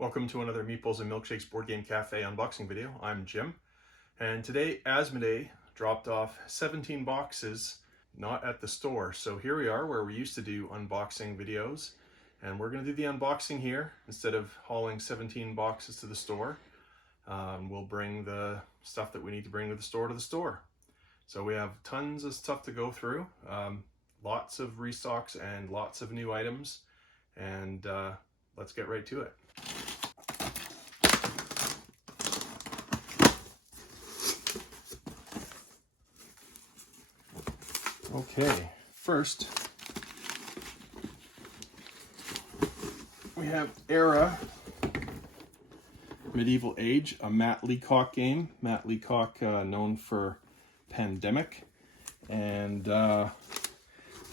Welcome to another Meeples and Milkshakes Board Game Cafe unboxing video. I'm Jim, and today Asmodee dropped off 17 boxes, not at the store. So here we are where we used to do unboxing videos, and we're going to do the unboxing here instead of hauling 17 boxes to the store. We'll bring the stuff that we need to bring to the store. So we have tons of stuff to go through, lots of restocks and lots of new items, and let's get right to it. Okay, first we have Era Medieval Age, a Matt Leacock game. Matt Leacock, known for Pandemic, and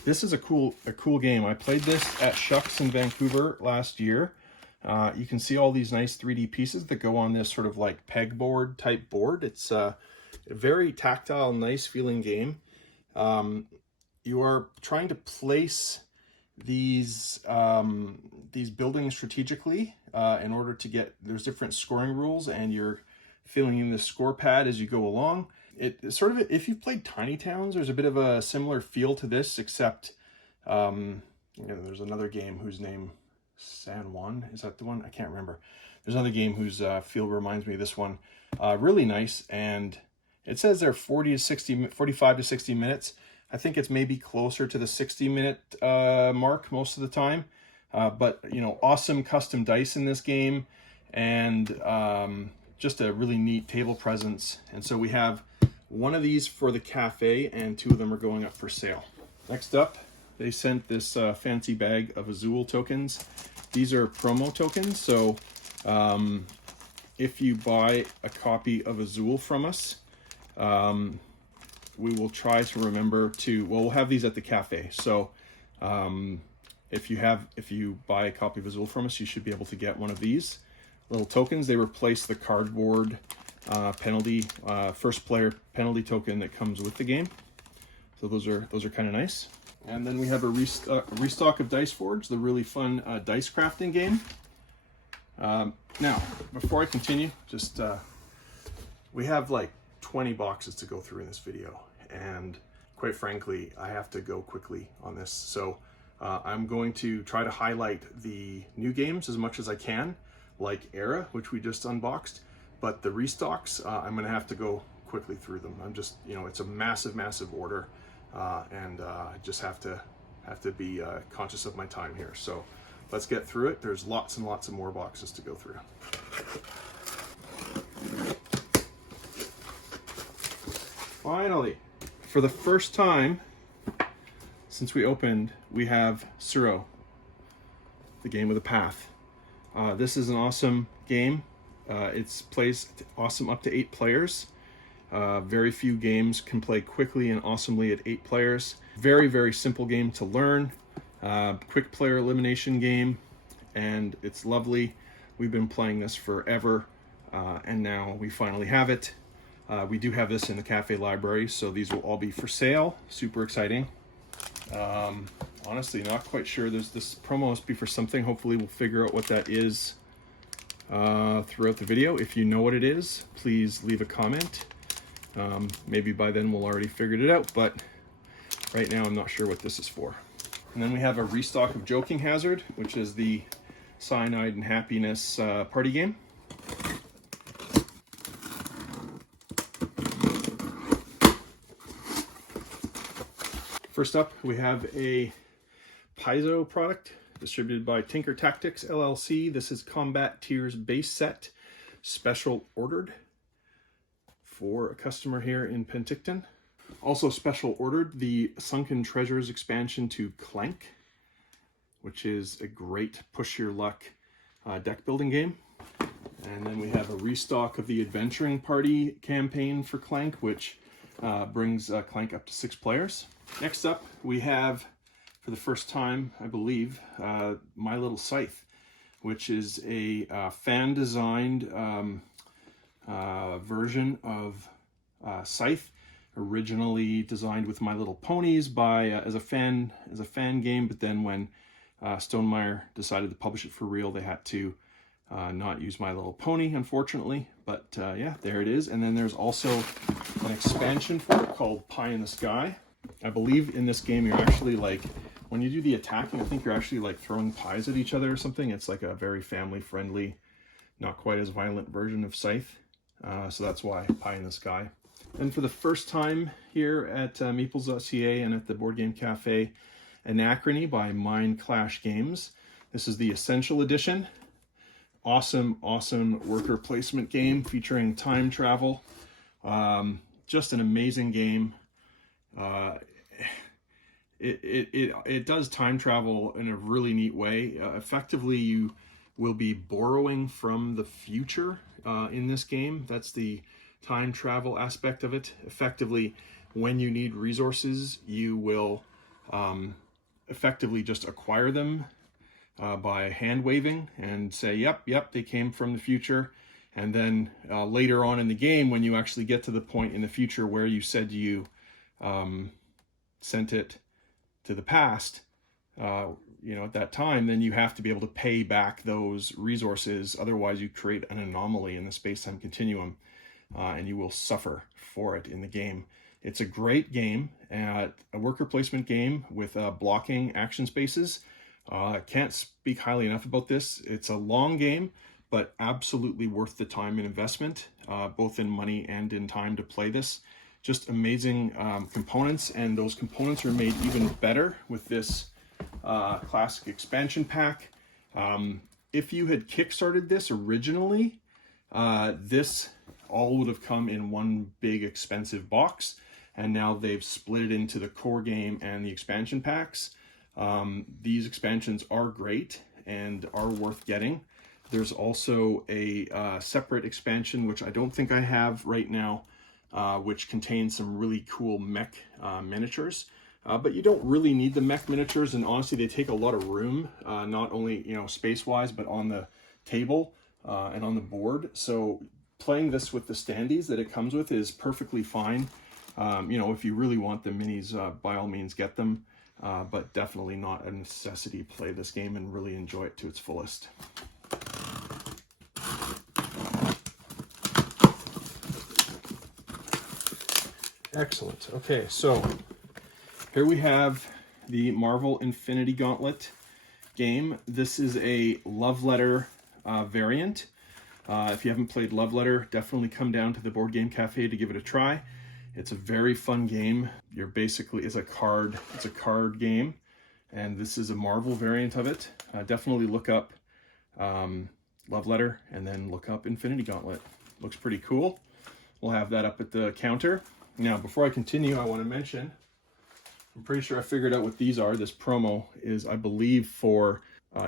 this is a cool game. I played this at Shucks in Vancouver last year. You can see all these nice 3D pieces that go on this sort of like pegboard type board. It's a very tactile, nice feeling game. You are trying to place these buildings strategically in order to get, there's different scoring rules, and you're filling in the score pad as you go along. It sort of, if you've played Tiny Towns, there's a bit of a similar feel to this, except there's another game whose name, San Juan, is that the one? I can't remember. There's another game whose feel reminds me of this one. Really nice, and it says they're 45 to 60 minutes. I think it's maybe closer to the 60-minute mark most of the time. But, you know, awesome custom dice in this game, and just a really neat table presence. And so we have one of these for the cafe, and two of them are going up for sale. Next up, they sent this fancy bag of Azul tokens. These are promo tokens, so if you buy a copy of Azul from us, we will try to remember to, well, we'll have these at the cafe. So if you buy a copy of Azul from us, you should be able to get one of these little tokens. They replace the cardboard penalty, first player penalty token that comes with the game. So those are kind of nice. And then we have a restock of Dice Forge, the really fun dice crafting game. Now, before I continue, just we have like 20 boxes to go through in this video, and quite frankly, I have to go quickly on this. So I'm going to try to highlight the new games as much as I can, like Era, which we just unboxed, but the restocks, I'm going to have to go quickly through them. I'm just, it's a massive order, and I just have to be conscious of my time here. So let's get through it. There's lots and lots of more boxes to go through. Finally, for the first time since we opened, we have Tsuro, the game with a path. This is an awesome game. It's plays awesome up to 8 players. Very few games can play quickly and awesomely at 8 players. Very simple game to learn. Quick player elimination game, and it's lovely. We've been playing this forever, and now we finally have it. We do have this in the cafe library, so these will all be for sale. Super exciting. Honestly, not quite sure. This promo must be for something. Hopefully we'll figure out what that is throughout the video. If you know what it is, please leave a comment. Maybe by then we'll already figured it out, but right now I'm not sure what this is for. And then we have a restock of Joking Hazard, which is the Cyanide and Happiness party game. First up, we have a Paizo product distributed by Tinker Tactics LLC. This is Combat Tiers base set, special ordered for a customer here in Penticton. Also special ordered the Sunken Treasures expansion to Clank, which is a great push your luck deck building game. And then we have a restock of the Adventuring Party campaign for Clank, which brings Clank up to 6 players. Next up, we have, for the first time, I believe, My Little Scythe, which is a fan-designed version of Scythe, originally designed with My Little Ponies by as a fan game, but then when Stonemaier decided to publish it for real, they had to not use My Little Pony, unfortunately. But yeah, there it is. And then there's also an expansion for it called Pie in the Sky. I believe in this game you're actually like, when you do the attacking, I think you're actually like throwing pies at each other or something. It's like a very family-friendly, not quite as violent version of Scythe. So that's why Pie in the Sky. And for the first time here at Meeples.ca and at the Board Game Cafe, Anachrony by Mind Clash Games. This is the Essential Edition. Awesome, awesome worker placement game featuring time travel. Just an amazing game. It does time travel in a really neat way. Effectively, you will be borrowing from the future in this game. That's the time travel aspect of it. Effectively, when you need resources, you will effectively just acquire them by hand waving and say, yep, they came from the future. And then later on in the game, when you actually get to the point in the future where you said you sent it to the past, at that time, then you have to be able to pay back those resources. Otherwise, you create an anomaly in the space-time continuum, and you will suffer for it in the game. It's a great game, a worker placement game with blocking action spaces. I can't speak highly enough about this. It's a long game, but absolutely worth the time and investment, both in money and in time to play this. Just amazing components, and those components are made even better with this classic expansion pack. If you had kickstarted this originally, this all would have come in one big expensive box, and now they've split it into the core game and the expansion packs. These expansions are great and are worth getting. There's also a separate expansion, which I don't think I have right now, which contains some really cool mech miniatures. But you don't really need the mech miniatures, and honestly, they take a lot of room, not only space-wise, but on the table and on the board. So playing this with the standees that it comes with is perfectly fine. If you really want the minis, by all means get them, but definitely not a necessity to play this game and really enjoy it to its fullest. Excellent. Okay, so here we have the Marvel Infinity Gauntlet game. This is a Love Letter variant. If you haven't played Love Letter, definitely come down to the Board Game Cafe to give it a try. It's a very fun game. It's a card game, and this is a Marvel variant of it. Definitely look up Love Letter and then look up Infinity Gauntlet. Looks pretty cool. We'll have that up at the counter. Now, before I continue, I want to mention, I'm pretty sure I figured out what these are. This promo is, I believe, for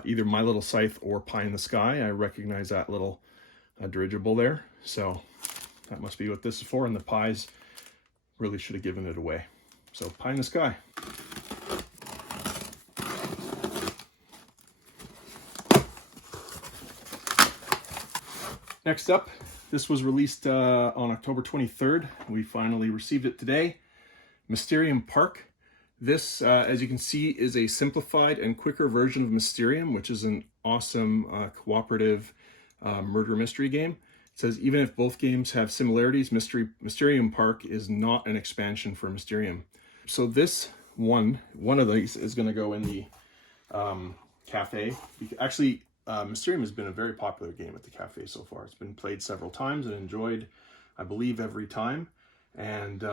either My Little Scythe or Pie in the Sky. I recognize that little dirigible there. So that must be what this is for. And the pies really should have given it away. So Pie in the Sky. Next up, this was released on October 23rd. We finally received it today. Mysterium Park. This, as you can see, is a simplified and quicker version of Mysterium, which is an awesome cooperative murder mystery game. It says, even if both games have similarities, Mysterium Park is not an expansion for Mysterium. So this one of these is going to go in the cafe. Actually, Mysterium has been a very popular game at the cafe so far. It's been played several times and enjoyed, I believe, every time. And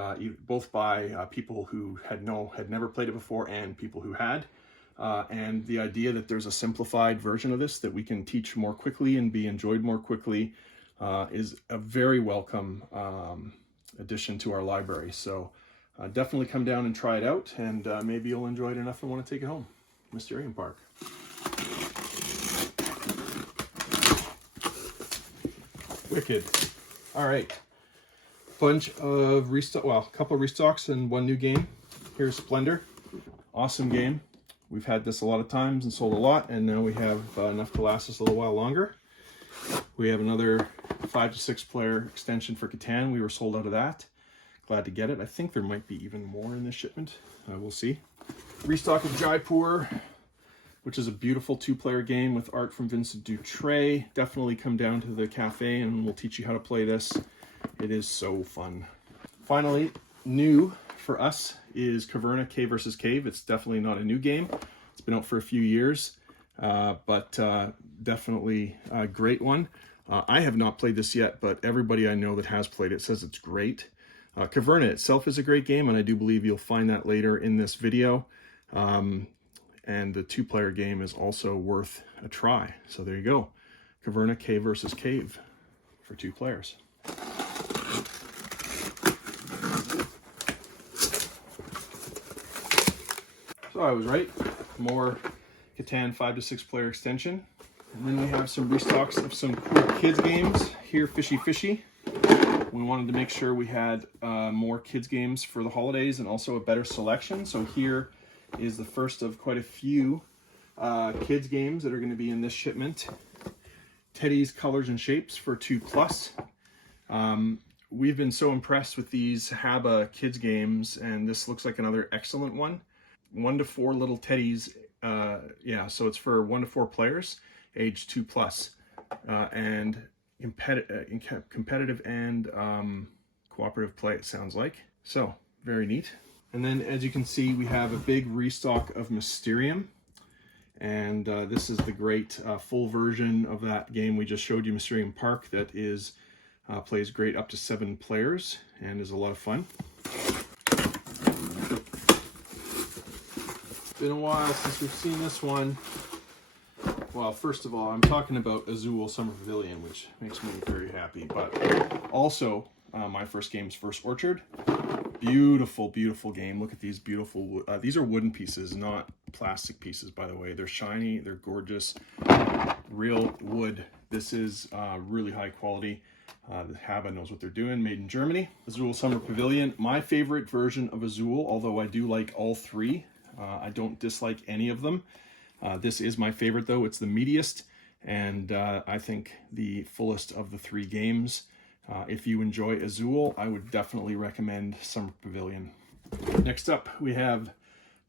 both by people who had never played it before and people who had. And the idea that there's a simplified version of this that we can teach more quickly and be enjoyed more quickly is a very welcome addition to our library. So definitely come down and try it out, and maybe you'll enjoy it enough and want to take it home. Mysterium Park. Wicked. All right. Bunch of restock, well, a couple of restocks and one new game. Here's Splendor. Awesome game. We've had this a lot of times and sold a lot, and now we have enough to last us a little while longer. We have another 5 to 6 player extension for Catan. We were sold out of that. Glad to get it. I think there might be even more in this shipment. We'll see. Restock of Jaipur. which is a beautiful 2-player game with art from Vincent Dutray. Definitely come down to the cafe and we'll teach you how to play this. It is so fun. Finally, new for us is Caverna Cave vs. Cave. It's definitely not a new game. It's been out for a few years, but definitely a great one. I have not played this yet, but everybody I know that has played it says it's great. Caverna itself is a great game, and I do believe you'll find that later in this video. And the 2-player game is also worth a try. So there you go. Caverna Cave vs. Cave for 2 players. So I was right. More Catan 5 to 6 player extension. And then we have some restocks of some cool kids games. Here, Fishy. We wanted to make sure we had more kids games for the holidays and also a better selection. So here is the first of quite a few kids games that are going to be in this shipment. Teddy's Colors and Shapes for 2+. We've been so impressed with these Habba kids games, and this looks like another excellent one. 1 to 4 little teddies. Yeah, so it's for 1 to 4 players, age 2+, and competitive and cooperative play, it sounds like. So very neat. And then, as you can see, we have a big restock of Mysterium. And this is the great full version of that game we just showed you, Mysterium Park, that is plays great up to 7 players and is a lot of fun. It's been a while since we've seen this one. Well, first of all, I'm talking about Azul Summer Pavilion, which makes me very happy. But also, my first game's First Orchard. Beautiful, beautiful game. Look at these beautiful, these are wooden pieces, not plastic pieces, by the way. They're shiny, they're gorgeous, real wood. This is really high quality. The Habba knows what they're doing, made in Germany. Azul Summer Pavilion, my favorite version of Azul, although I do like all 3. I don't dislike any of them. This is my favorite though. It's the meatiest, and I think the fullest of the 3 games. If you enjoy Azul, I would definitely recommend Summer Pavilion. Next up, we have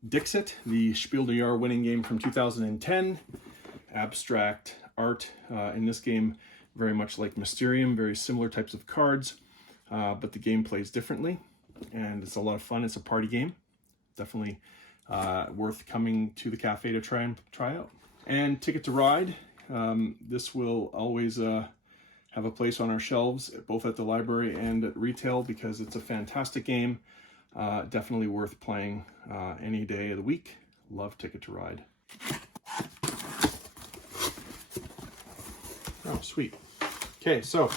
Dixit, the Spiel des Jahres winning game from 2010. Abstract art in this game, very much like Mysterium, very similar types of cards, but the game plays differently, and it's a lot of fun. It's a party game. Definitely worth coming to the cafe to try out. And Ticket to Ride. This will always have a place on our shelves, both at the library and at retail, because it's a fantastic game. Definitely worth playing any day of the week. Love Ticket to Ride. Oh, sweet. Okay, so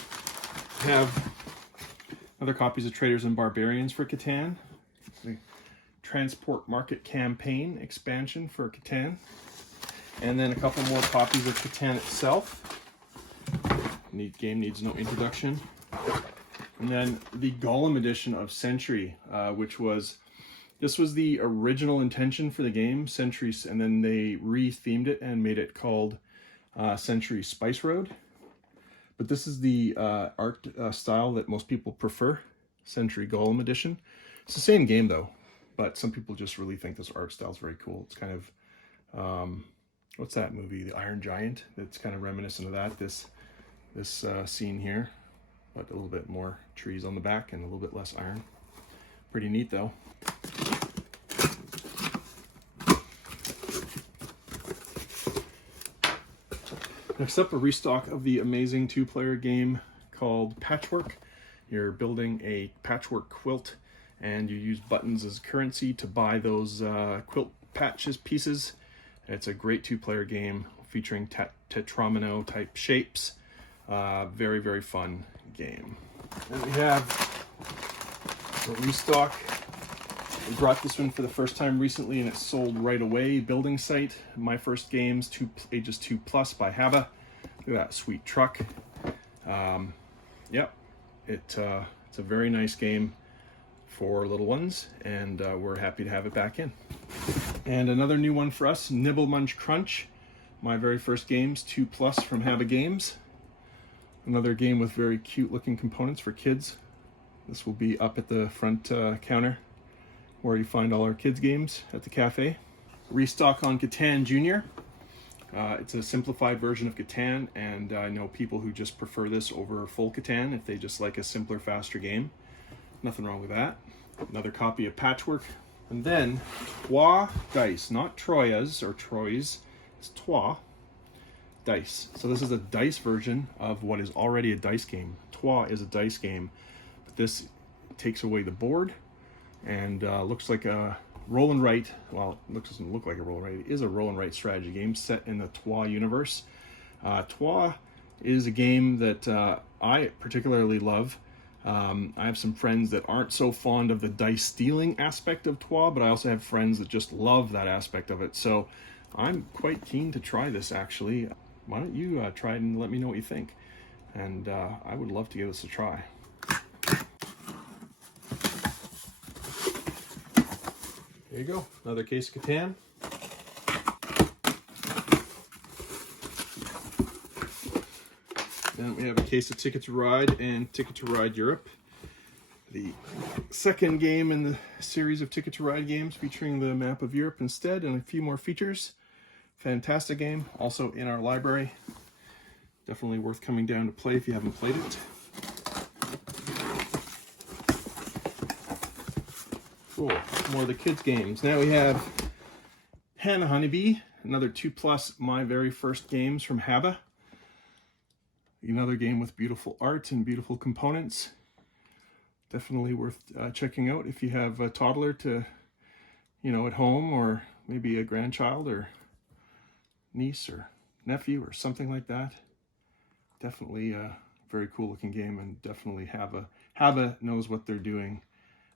I have other copies of Traders and Barbarians for Catan. The Transport Market Campaign expansion for Catan. And then a couple more copies of Catan itself. Game needs no introduction. And then the Golem edition of Century, this was the original intention for the game, Century, and then they re-themed it and made it called Century Spice Road. But this is the art style that most people prefer, Century Golem edition. It's the same game though, but some people just really think this art style is very cool. It's kind of, what's that movie, The Iron Giant? It's kind of reminiscent of that, this scene here, but a little bit more trees on the back and a little bit less iron. Pretty neat though. Next up, a restock of the amazing 2-player game called Patchwork. You're building a patchwork quilt and you use buttons as currency to buy those quilt patches pieces. It's a great 2-player game featuring tetramino type shapes. Very, very fun game. And we have a restock. We brought this one for the first time recently and it sold right away. Building Site, My First Games, ages 2+ by Habba. Look at that sweet truck. Yep, it's a very nice game for little ones, and we're happy to have it back in. And another new one for us, Nibble, Munch, Crunch. My very first games, 2+ from Habba Games. Another game with very cute looking components for kids. This will be up at the front counter where you find all our kids games at the cafe. Restock on Catan Junior. It's a simplified version of Catan, and I know people who just prefer this over full Catan if they just like a simpler, faster game. Nothing wrong with that. Another copy of Patchwork. And then Trois dice, not Troyas or Troyes, it's Trois dice. So this is a dice version of what is already a dice game. Trois is a dice game, but this takes away the board and looks like a roll and write. Well, it doesn't look like a roll and write. It is a roll and write strategy game set in the Trois universe. Trois is a game that I particularly love. I have some friends that aren't so fond of the dice stealing aspect of Trois, but I also have friends that just love that aspect of it. So I'm quite keen to try this, actually. Why don't you try it and let me know what you think? And I would love to give this a try. There you go, another case of Catan. Then we have a case of Ticket to Ride and Ticket to Ride Europe. The second game in the series of Ticket to Ride games featuring the map of Europe instead and a few more features. Fantastic game, also in our library. Definitely worth coming down to play if you haven't played it. Cool, more of the kids games. Now we have Hanna Honeybee, another 2+ my very first games from Habba. Another game with beautiful art and beautiful components. Definitely worth checking out if you have a toddler to, at home, or maybe a grandchild or niece or nephew or something like that. Definitely a very cool looking game, and definitely Habba knows what they're doing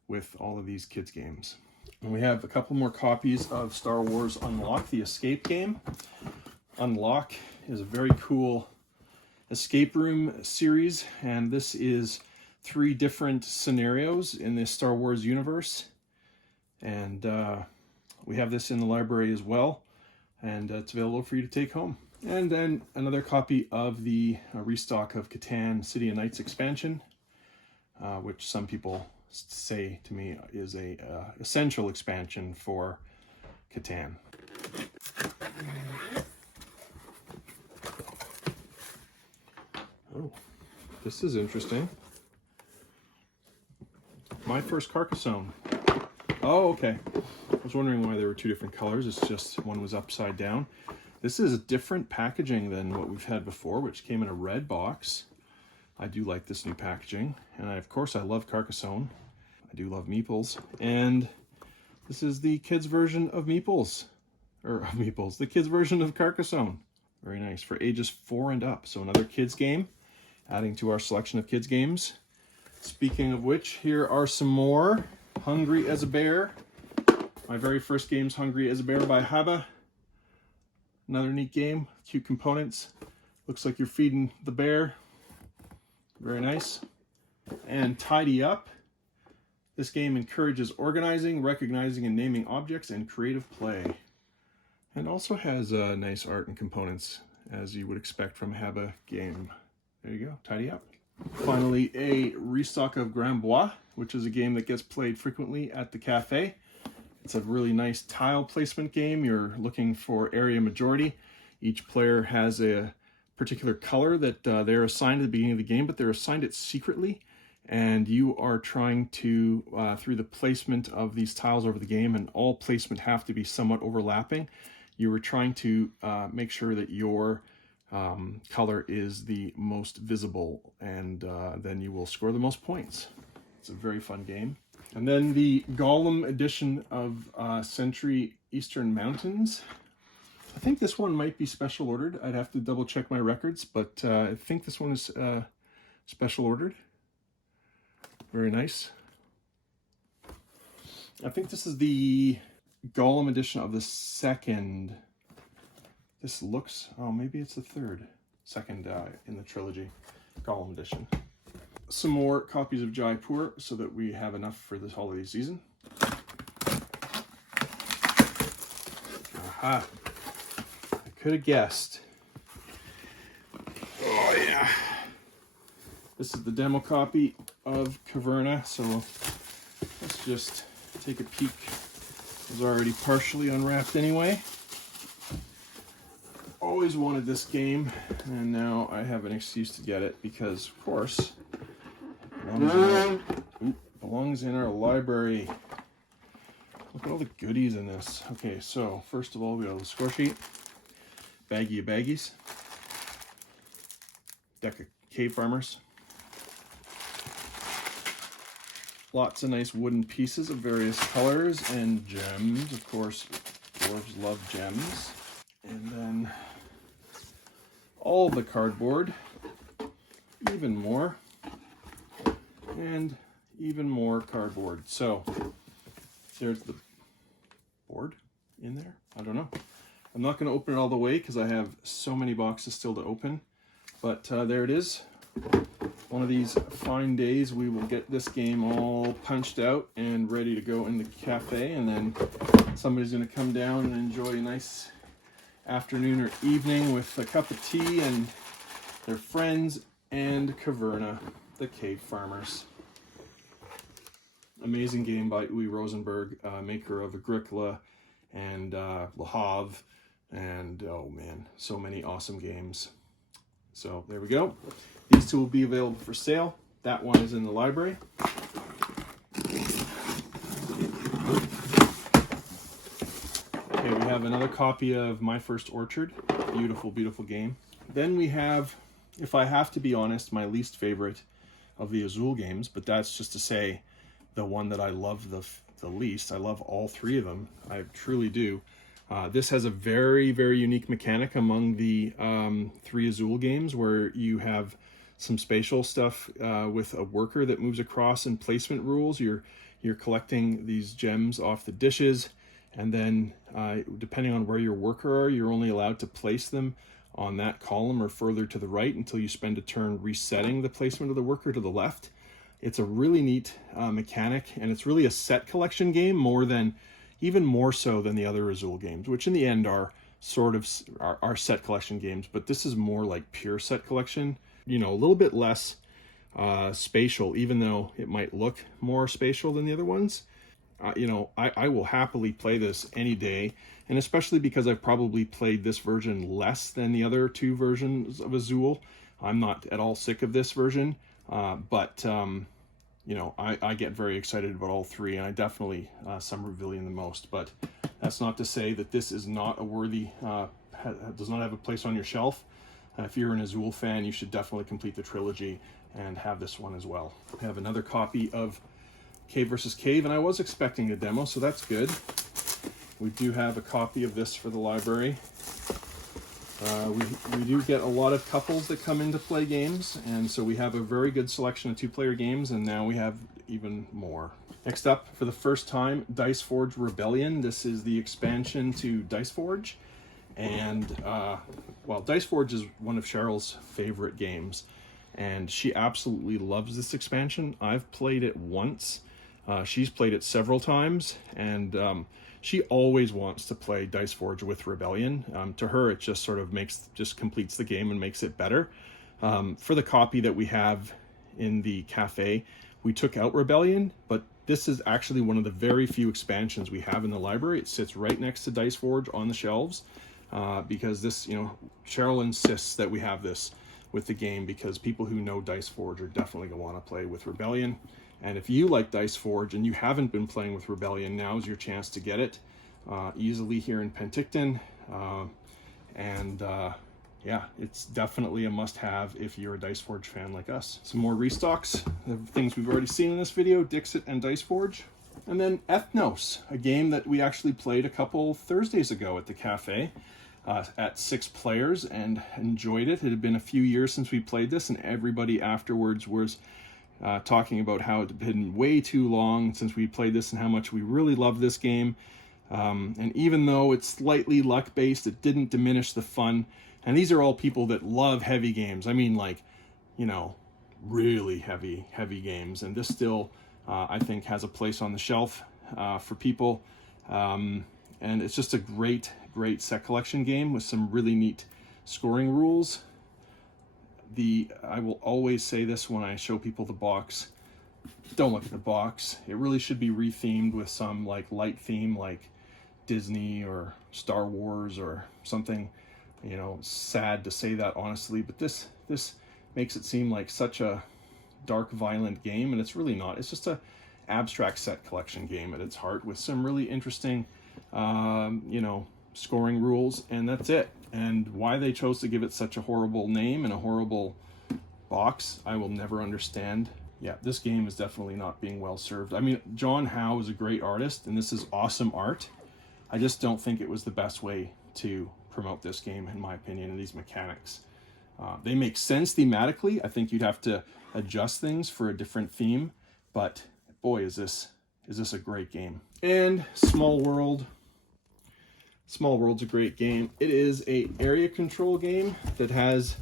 with all of these kids games. And we have a couple more copies of Star Wars Unlock, the escape game. Unlock is a very cool escape room series, and this is 3 different scenarios in the Star Wars universe, and we have this in the library as well, and it's available for you to take home. And then another copy of the restock of Catan City of Knights expansion, which some people say to me is a essential expansion for Catan. Oh, this is interesting. My First Carcassonne. Oh, okay. I was wondering why there were 2 different colors. It's just one was upside down. This is a different packaging than what we've had before, which came in a red box. I do like this new packaging. And of course, I love Carcassonne. I do love meeples. And this is the kids' version of meeples. Or of meeples. The kids' version of Carcassonne. Very nice. For ages 4 and up. So another kids' game, adding to our selection of kids' games. Speaking of which, here are some more. Hungry as a Bear. My very first game's Hungry as a Bear by Habba. Another neat game, cute components. Looks like you're feeding the bear. Very nice. And Tidy Up. This game encourages organizing, recognizing, and naming objects and creative play. And also has nice art and components, as you would expect from a Habba game. There you go, Tidy Up. Finally, a restock of Grandbois, which is a game that gets played frequently at the cafe. It's a really nice tile placement game. You're looking for area majority. Each player has a particular color that they're assigned at the beginning of the game, but they're assigned it secretly. And you are trying to, through the placement of these tiles over the game, and all placement have to be somewhat overlapping, you were trying to make sure that your color is the most visible, and then you will score the most points. It's a very fun game. And then the Gollum edition of Century Eastern Mountains. I think this one might be special ordered. I'd have to double check my records, but I think this one is special ordered. Very nice. I think this is the Gollum edition of the second. This looks, oh, maybe it's the second in the trilogy, Gollum edition. Some more copies of Jaipur so that we have enough for this holiday season. Aha, I could have guessed. Oh yeah. This is the demo copy of Caverna, so let's just take a peek. It was already partially unwrapped anyway. Oh always wanted this game, and now I have an excuse to get it because, of course, it belongs in our library. Look at all the goodies in this. Okay, so first of all, we got the score sheet, baggie of baggies, deck of cave farmers, lots of nice wooden pieces of various colors, and gems. Of course, dwarves love gems. And then all the cardboard, even more, and even more cardboard. So there's the board in there. I don't know. I'm not going to open it all the way because I have so many boxes still to open. But there it is. One of these fine days we will get this game all punched out and ready to go in the cafe, and then somebody's going to come down and enjoy a nice afternoon or evening with a cup of tea and their friends and Caverna, the cave farmers. Amazing game by Uwe Rosenberg, maker of Agricola and Le Havre, and oh man, so many awesome games. So there we go. These two will be available for sale. That one is in the library. Okay, we have another copy of My First Orchard. Beautiful, beautiful game. Then we have, if I have to be honest, my least favorite of the Azul games, but that's just to say the one that I love the least. I love all three of them. I truly do. This has a very, very unique mechanic among the three Azul games, where you have some spatial stuff with a worker that moves across, and placement rules. You're collecting these gems off the dishes, and then depending on where your worker are, you're only allowed to place them on that column or further to the right until you spend a turn resetting the placement of the worker to the left. It's a really neat mechanic, and it's really a set collection game even more so than the other Azul games, which in the end are sort of are set collection games, but this is more like pure set collection. You know, a little bit less spatial, even though it might look more spatial than the other ones. You know, I will happily play this any day, and especially because I've probably played this version less than the other two versions of Azul. I'm not at all sick of this version, but you know, I get very excited about all three, and I definitely Summer Pavilion the most. But that's not to say that this is not a worthy, does not have a place on your shelf. If you're an Azul fan, you should definitely complete the trilogy and have this one as well. I have another copy of Cave vs. Cave, and I was expecting a demo, so that's good. We do have a copy of this for the library. We do get a lot of couples that come in to play games, and so we have a very good selection of two-player games, and now we have even more. Next up, for the first time, Dice Forge Rebellion. This is the expansion to Dice Forge, and well, Dice Forge is one of Cheryl's favorite games, and she absolutely loves this expansion. I've played it once. She's played it several times, and she always wants to play Dice Forge with Rebellion. To her, it just sort of completes the game and makes it better. For the copy that we have in the cafe, we took out Rebellion, but this is actually one of the very few expansions we have in the library. It sits right next to Dice Forge on the shelves, because this, you know, Cheryl insists that we have this with the game because people who know Dice Forge are definitely going to want to play with Rebellion. And if you like Dice Forge and you haven't been playing with Rebellion, now's your chance to get it easily here in Penticton. Yeah, it's definitely a must-have if you're a Dice Forge fan like us. Some more restocks of things we've already seen in this video: Dixit and Dice Forge. And then Ethnos, a game that we actually played a couple Thursdays ago at the cafe at 6 players and enjoyed it. It had been a few years since we played this, and everybody afterwards was talking about how it had been way too long since we played this and how much we really love this game. And even though it's slightly luck-based, it didn't diminish the fun. And these are all people that love heavy games. I mean, like, you know, really heavy games. And this still, I think, has a place on the shelf for people. And it's just a great set collection game with some really neat scoring rules. I will always say this when I show people the box: don't look at the box. It really should be rethemed with some like light theme, like Disney or Star Wars or something You know, sad to say that honestly, but this makes it seem like such a dark, violent game, and it's really not. It's just a abstract set collection game at its heart with some really interesting, you know, scoring rules, and that's it. And why they chose to give it such a horrible name and a horrible box, I will never understand. Yeah, this game is definitely not being well served. I mean, John Howe is a great artist, and this is awesome art. I just don't think it was the best way to promote this game, in my opinion, and these mechanics. They make sense thematically. I think you'd have to adjust things for a different theme, but boy, is this a great game. And Small World. Small World's a great game. It is a area control game that has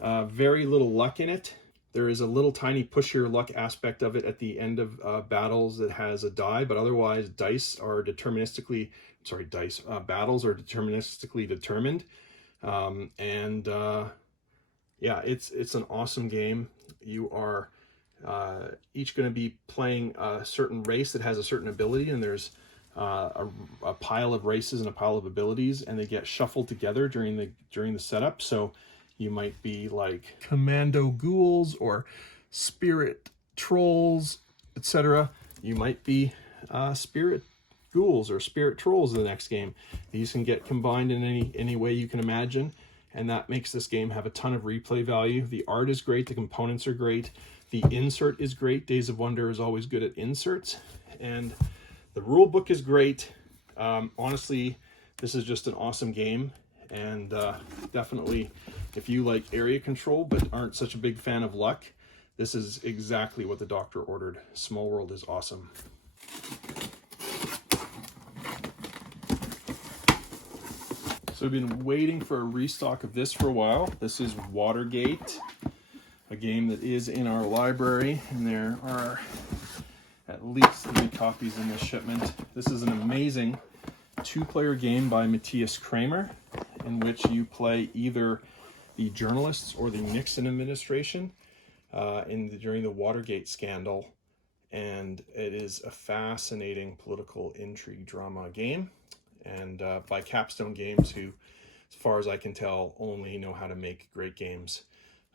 very little luck in it. There is a little tiny push your luck aspect of it at the end of battles that has a die, but otherwise battles are deterministically determined. Yeah, it's an awesome game. You are each going to be playing a certain race that has a certain ability, and there's a pile of races and a pile of abilities, and they get shuffled together during the setup. So you might be like commando ghouls or spirit trolls, etc. You might be spirit ghouls or spirit trolls in the next game. These can get combined in any way you can imagine, and that makes this game have a ton of replay value. The art is great, the components are great, the insert is great. Days of Wonder is always good at inserts, and the rule book is great. Honestly, this is just an awesome game, and definitely if you like area control but aren't such a big fan of luck, this is exactly what the doctor ordered. Small World is awesome. So I've been waiting for a restock of this for a while. This is Watergate, a game that is in our library, and there are at least 3 copies in this shipment. This is an amazing 2-player game by Matthias Kramer, in which you play either the journalists or the Nixon administration during the Watergate scandal, and it is a fascinating political intrigue drama game, and by Capstone Games, who, as far as I can tell, only know how to make great games,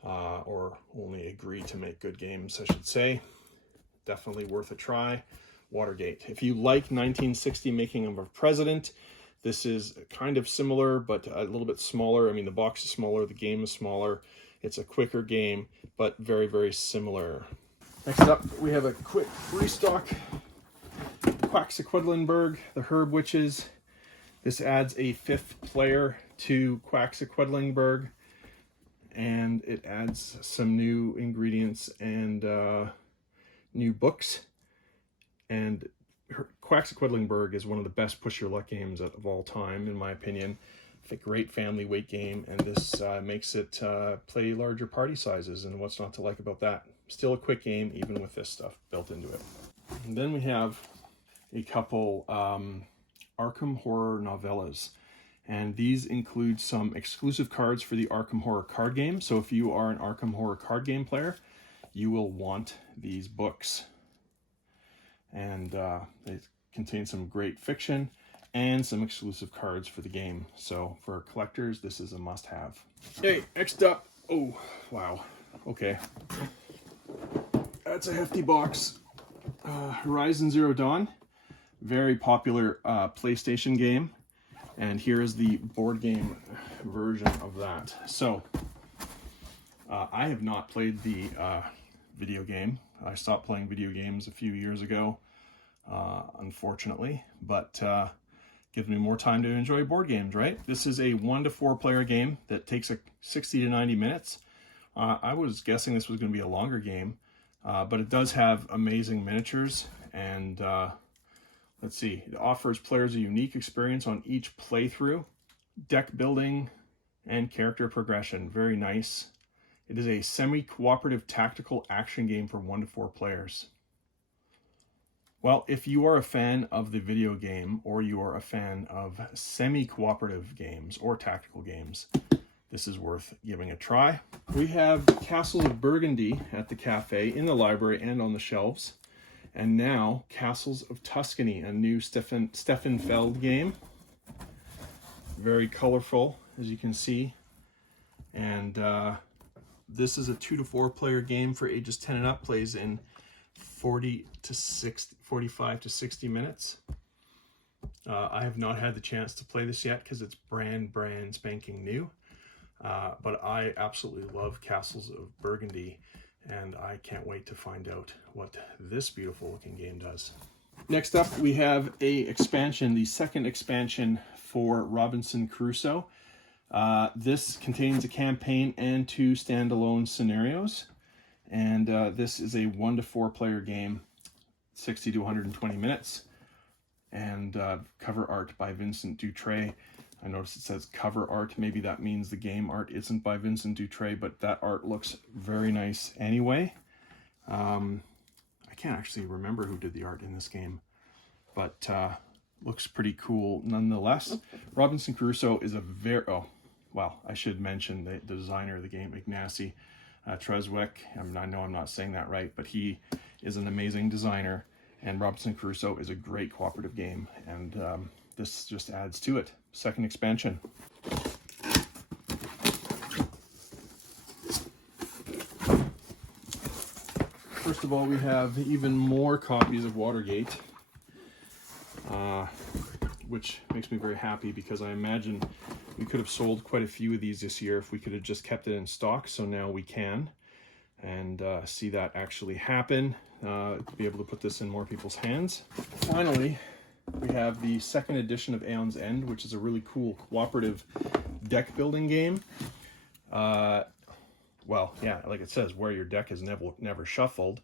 or only agree to make good games, I should say. Definitely worth a try. Watergate. If you like 1960 Making of a President, this is kind of similar, but a little bit smaller. I mean, the box is smaller, the game is smaller. It's a quicker game, but very, very similar. Next up, we have a quick restock. Quacks of Quedlinburg, the Herb Witches. This adds a 5th player to Quacks of Quedlinburg, and it adds some new ingredients and new books. And Quacks of Quedlinburg is one of the best push your luck games of all time, in my opinion. It's a great family weight game, and this makes it play larger party sizes, and what's not to like about that? Still a quick game, even with this stuff built into it. And then we have a couple Arkham Horror novellas, and these include some exclusive cards for the Arkham Horror card game. So if you are an Arkham Horror card game player, you will want these books. And they contain some great fiction and some exclusive cards for the game. So for collectors, this is a must-have. Okay, next up. Oh, wow. Okay. That's a hefty box. Horizon Zero Dawn. Very popular PlayStation game. And here is the board game version of that. So, I have not played the video game. I stopped playing video games a few years ago, unfortunately, but gives me more time to enjoy board games, right? This is a 1 to 4 player game that takes 60 to 90 minutes. I was guessing this was going to be a longer game, but it does have amazing miniatures, and let's see, it offers players a unique experience on each playthrough, deck building, and character progression. Very nice. It is a semi-cooperative tactical action game for 1 to 4 players. Well, if you are a fan of the video game, or you are a fan of semi-cooperative games or tactical games, this is worth giving a try. We have Castles of Burgundy at the cafe, in the library, and on the shelves. And now, Castles of Tuscany, a new Stefan Feld game. Very colorful as you can see. And this is a 2 to 4 player game for ages 10 and up, plays in 45 to 60 minutes. I have not had the chance to play this yet because it's brand spanking new. But I absolutely love Castles of Burgundy, and I can't wait to find out what this beautiful looking game does. Next up, we have a expansion, the second expansion for Robinson Crusoe. This contains a campaign and 2 standalone scenarios, and this is a 1 to 4 player game, 60 to 120 minutes, and cover art by Vincent Dutray. I noticed it says cover art. Maybe that means the game art isn't by Vincent Dutray, but that art looks very nice anyway. I can't actually remember who did the art in this game, but looks pretty cool nonetheless. Robinson Crusoe is a very, I should mention the designer of the game, Ignacy Trezwick. I know I'm not saying that right, but he is an amazing designer, and Robinson Crusoe is a great cooperative game, and this just adds to it. Second expansion. First of all, we have even more copies of Watergate, which makes me very happy because I imagine we could have sold quite a few of these this year if we could have just kept it in stock. So now we can, and see that actually happen, to be able to put this in more people's hands. Finally, we have the second edition of Aeon's End, which is a really cool cooperative deck building game. Well, yeah, like it says, where your deck is never shuffled.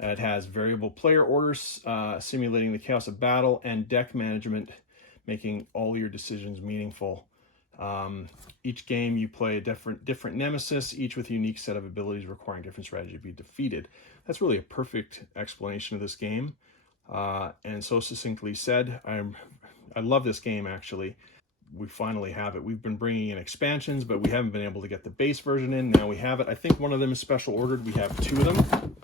It has variable player orders, simulating the chaos of battle, and deck management, making all your decisions meaningful. Each game you play a different nemesis, each with a unique set of abilities requiring different strategy to be defeated. That's really a perfect explanation of this game. And so succinctly said, I love this game, actually. We finally have it. We've been bringing in expansions, but we haven't been able to get the base version in. Now we have it. I think one of them is special ordered. We have 2 of them.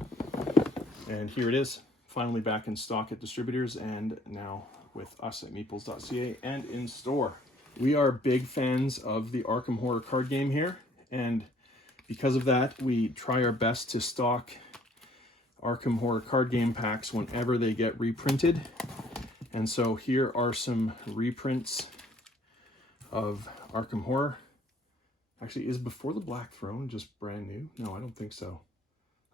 And here it is, finally back in stock at distributors, and now with us at meeples.ca and in store. We are big fans of the Arkham Horror card game here, and because of that, we try our best to stock Arkham Horror card game packs whenever they get reprinted. And so here are some reprints of Arkham Horror. Actually, is Before the Black Throne just brand new? No, I don't think so.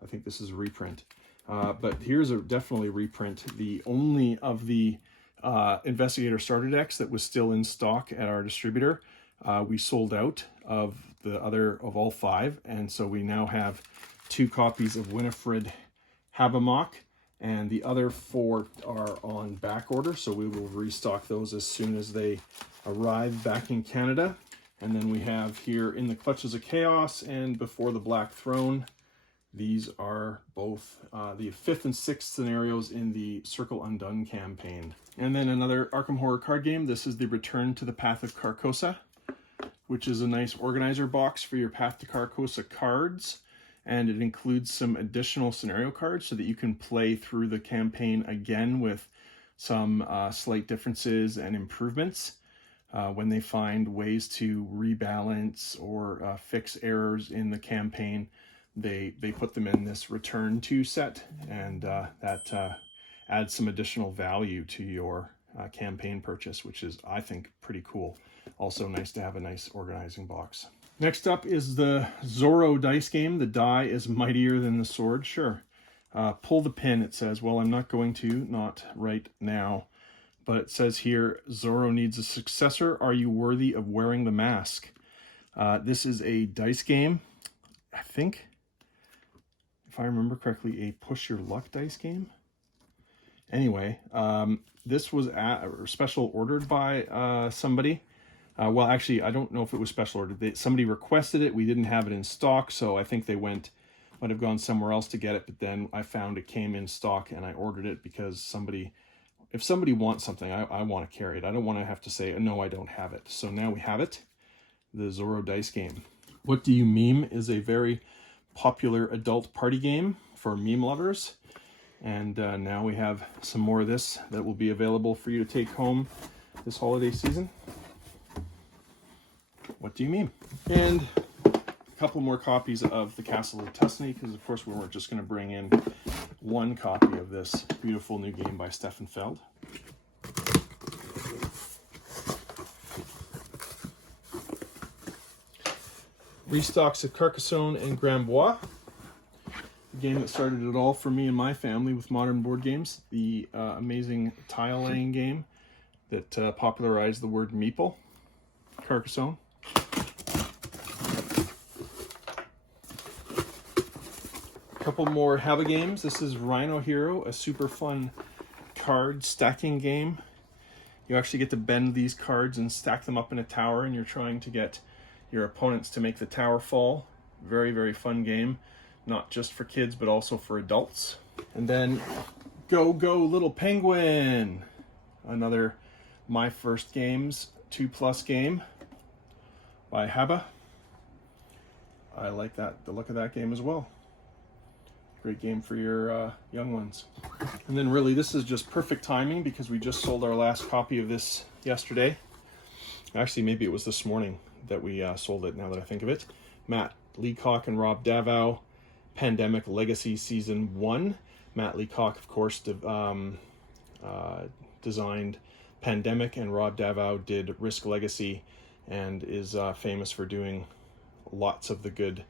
I think this is a reprint. But here's definitely a reprint. The only of the Investigator starter decks that was still in stock at our distributor. We sold out of all 5, and so we now have 2 copies of Winnifred Habbamock, and the other 4 are on back order, so we will restock those as soon as they arrive back in Canada. And then we have here In the Clutches of Chaos and Before the Black Throne. These are both the 5th and 6th scenarios in the Circle Undone campaign. And then another Arkham Horror card game. This is the Return to the Path of Carcosa, which is a nice organizer box for your Path to Carcosa cards. And it includes some additional scenario cards so that you can play through the campaign again with some slight differences and improvements. When they find ways to rebalance or fix errors in the campaign, they put them in this Return to set, and that adds some additional value to your campaign purchase, which is, I think, pretty cool. Also nice to have a nice organizing box. Next up is the Tsuro dice game. The die is mightier than the sword. Sure. Pull the pin, it says. Well, I'm not going to, not right now. But it says here, Tsuro needs a successor. Are you worthy of wearing the mask? This is a dice game, I think, if I remember correctly, a push your luck dice game. Anyway, this was special ordered by somebody. Well, actually, I don't know if it was special ordered. Somebody requested it. We didn't have it in stock, so I think they might have gone somewhere else to get it. But then I found it came in stock, and I ordered it because if somebody wants something, I want to carry it. I don't want to have to say, no, I don't have it. So now we have it, the Tsuro dice game. What Do You Meme is a very popular adult party game for meme lovers. And now we have some more of this that will be available for you to take home this holiday season. What do you mean? And a couple more copies of the Castle of Tuscany, because of course we weren't just going to bring in one copy of this beautiful new game by Stefan Feld. Restocks of Carcassonne and Grandbois, the game that started it all for me and my family with modern board games. The amazing tile laying game that popularized the word meeple. Carcassonne. A couple more Habba games. This is Rhino Hero, a super fun card stacking game. You actually get to bend these cards and stack them up in a tower, and you're trying to get your opponents to make the tower fall. Very, very fun game. Not just for kids, but also for adults. And then Go Go Little Penguin. Another My First Games 2+ game by Habba. I like that, the look of that game as well. Great game for your young ones. And then really this is just perfect timing because we just sold our last copy of this yesterday. Actually, maybe it was this morning that we sold it, now that I think of it. Matt Leacock and Rob Davao, Pandemic Legacy Season 1. Matt Leacock, of course, designed Pandemic, and Rob Davao did Risk Legacy, and is famous for doing lots of the good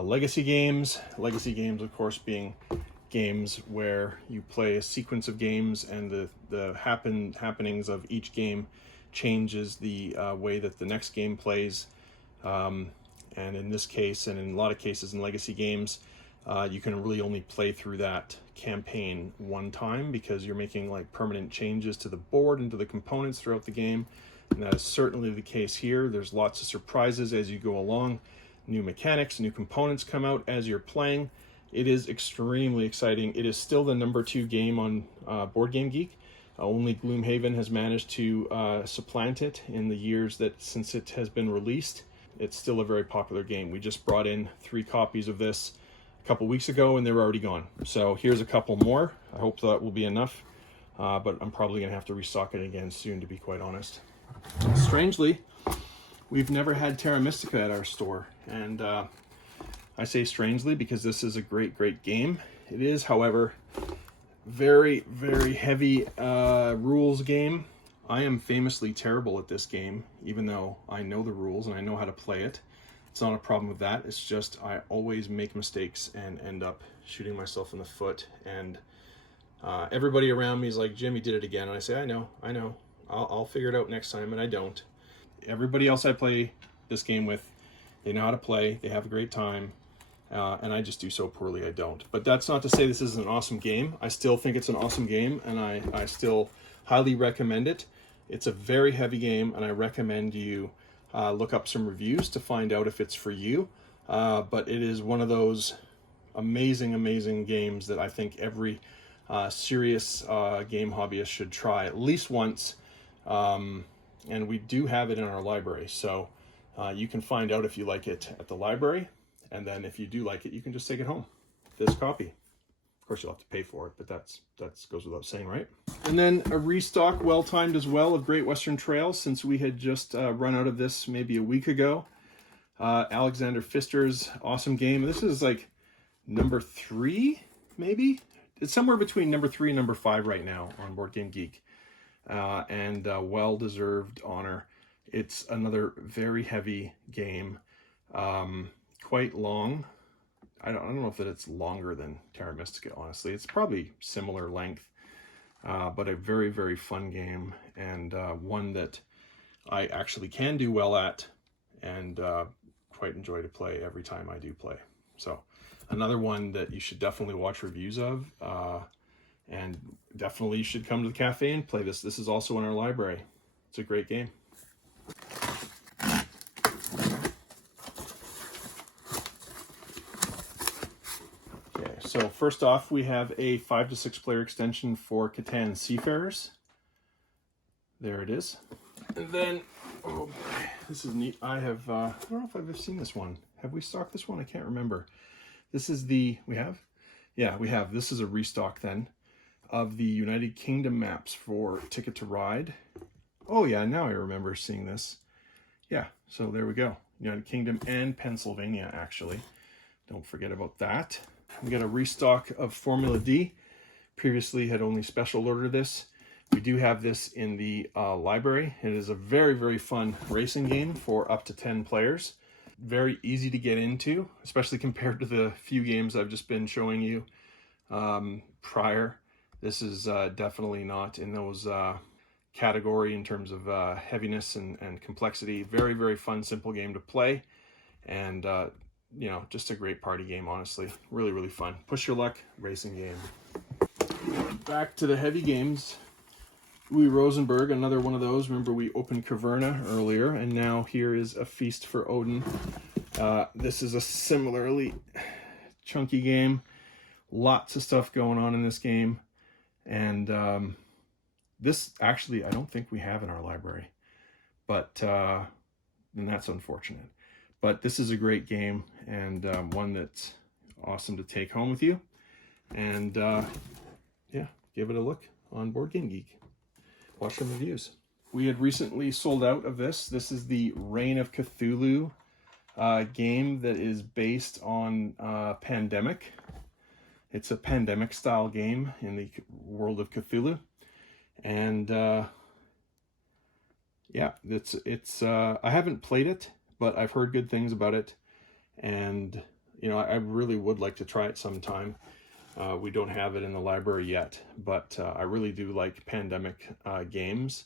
legacy games. Legacy games, of course, being games where you play a sequence of games, and the happenings of each game changes the way that the next game plays. And in this case, and in a lot of cases in legacy games, you can really only play through that campaign one time, because you're making like permanent changes to the board and to the components throughout the game. And that is certainly the case here. There's lots of surprises as you go along. New mechanics, new components come out as you're playing. It is extremely exciting. It is still the #2 game on Board Game Geek. Only Gloomhaven has managed to supplant it in the years that since it has been released. It's still a very popular game. We just brought in 3 copies of this a couple weeks ago, and they were already gone. So here's a couple more. I hope that will be enough, but I'm probably going to have to restock it again soon, to be quite honest. Strangely, we've never had Terra Mystica at our store, and I say strangely because this is a great, great game. It is, however, very, very heavy rules game. I am famously terrible at this game, even though I know the rules and I know how to play it. It's not a problem with that. It's just I always make mistakes and end up shooting myself in the foot. And everybody around me is like, Jim, you did it again. And I say, I know. I'll figure it out next time, and I don't. Everybody else I play this game with, they know how to play. They have a great time. And I just do so poorly I don't. But that's not to say this isn't an awesome game. I still think it's an awesome game, and I still highly recommend it. It's a very heavy game, and I recommend you look up some reviews to find out if it's for you. But it is one of those amazing, amazing games that I think every serious game hobbyist should try at least once. And we do have it in our library, so you can find out if you like it at the library. And then if you do like it, you can just take it home, this copy. Of course, you'll have to pay for it, but that goes without saying, right? And then a restock, well-timed as well, of Great Western Trail, since we had just run out of this maybe a week ago. Alexander Pfister's awesome game. This is like #3, maybe? It's somewhere between #3 and #5 right now on Board Game Geek. And well-deserved honor. It's another very heavy game. Quite long. I don't know if that it's longer than Terra Mystica, honestly. It's probably similar length, but a very, very fun game, and one that I actually can do well at, and quite enjoy to play every time I do play. So another one that you should definitely watch reviews of, and definitely you should come to the cafe and play this. This is also in our library. It's a great game. So first off, we have a 5 to 6 player extension for Catan Seafarers. There it is. And then, oh boy, this is neat. I don't know if I've ever seen this one. Have we stocked this one? I can't remember. This is we have? Yeah, we have. This is a restock then of the United Kingdom maps for Ticket to Ride. Oh yeah, now I remember seeing this. yeah, so there we go. United Kingdom and Pennsylvania, actually. Don't forget about that. We got a restock of Formula D. Previously had only special ordered this. We do have this in the library. It is a very, very fun racing game for up to 10 players. Very easy to get into, especially compared to the few games I've just been showing you prior. This is definitely not in those category in terms of heaviness and complexity. Very, very fun, simple game to play. And, you know, just a great party game, honestly. Really, really fun. Push your luck, racing game. Back to the heavy games. Louis Rosenberg, another one of those. Remember, we opened Caverna earlier, and now here is A Feast for Odin. This is a similarly chunky game. Lots of stuff going on in this game. And this, actually, I don't think we have in our library. But, and that's unfortunate. But this is a great game, and one that's awesome to take home with you. And, yeah, give it a look on Board Game Geek. Watch some reviews. We had recently sold out of this. This is the Reign of Cthulhu game that is based on Pandemic. It's a Pandemic style game in the world of Cthulhu. And yeah, it's I haven't played it, but I've heard good things about it. And, you know, I really would like to try it sometime. We don't have it in the library yet, but I really do like Pandemic games.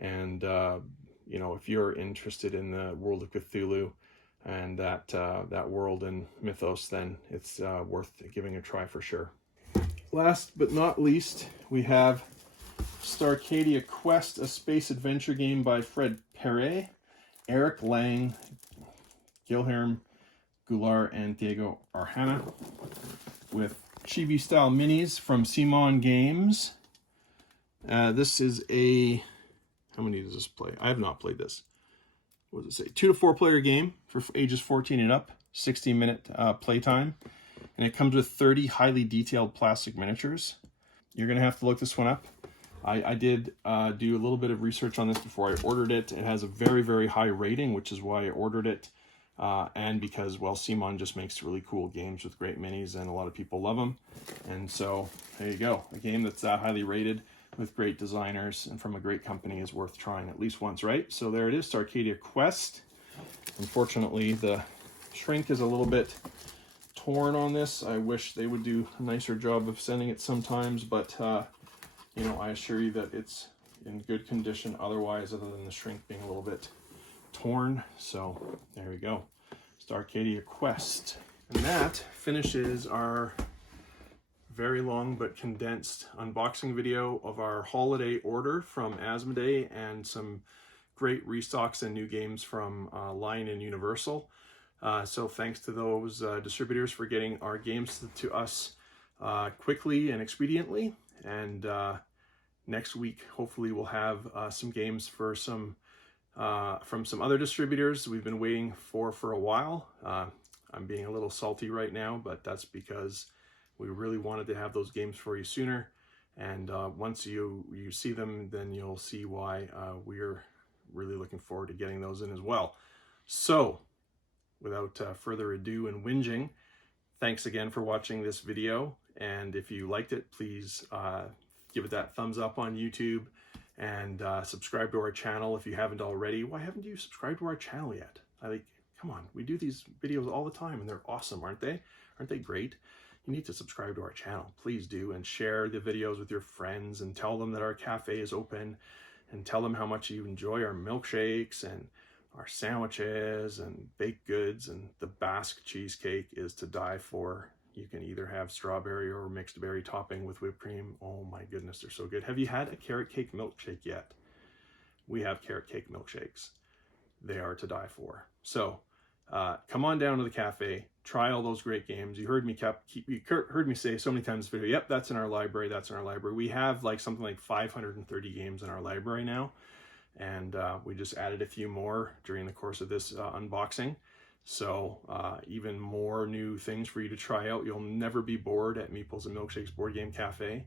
And, you know, if you're interested in the world of Cthulhu and that world and mythos, then it's worth giving a try for sure. Last but not least, we have Starcadia Quest, a space adventure game by Fred Perret, Eric Lang, Guilherme Goulart, and Diego Arjona, with chibi-style minis from Simon Games. This is a... How many does this play? I have not played this. What does it say? 2 to 4 player game for ages 14 and up. 60-minute playtime. And it comes with 30 highly detailed plastic miniatures. You're going to have to look this one up. I did do a little bit of research on this before I ordered it. It has a very, very high rating, which is why I ordered it. And because, well, Simon just makes really cool games with great minis, and a lot of people love them. And so, there you go. A game that's that highly rated with great designers and from a great company is worth trying at least once, right? So there it is, Starcadia Quest. Unfortunately, the shrink is a little bit torn on this. I wish they would do a nicer job of sending it sometimes, but, you know, I assure you that it's in good condition otherwise, other than the shrink being a little bit torn. So there we go, Starcadia Quest. And that finishes our very long but condensed unboxing video of our holiday order from Asmodee and some great restocks and new games from Lion and Universal. So thanks to those distributors for getting our games to us quickly and expediently. And next week, hopefully, we'll have some games for some from some other distributors we've been waiting for a while. I'm being a little salty right now, but that's because we really wanted to have those games for you sooner. And once you see them, then you'll see why we're really looking forward to getting those in as well. So, without further ado and whinging, thanks again for watching this video. And if you liked it, please give it that thumbs up on YouTube. And subscribe to our channel if you haven't already. Why haven't you subscribed to our channel yet? Come on, we do these videos all the time and they're awesome, aren't they? Aren't they great? You need to subscribe to our channel. Please do, and share the videos with your friends and tell them that our cafe is open, and tell them how much you enjoy our milkshakes and our sandwiches and baked goods, and the Basque cheesecake is to die for. You can either have strawberry or mixed berry topping with whipped cream. Oh my goodness, they're so good. Have you had a carrot cake milkshake yet? We have carrot cake milkshakes. They are to die for. So come on down to the cafe, try all those great games. You heard me heard me say so many times in this video, yep, that's in our library, that's in our library. We have like something like 530 games in our library now. And we just added a few more during the course of this unboxing. So even more new things for you to try out. You'll never be bored at Meeples and Milkshakes Board Game Cafe.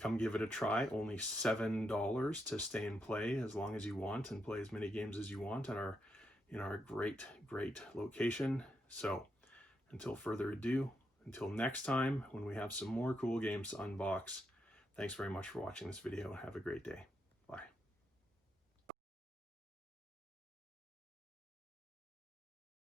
Come give it a try. Only $7 to stay and play as long as you want and play as many games as you want. And our in our great location. So until further ado, until next time when we have some more cool games to unbox, thanks very much for watching this video. Have a great day. Bye.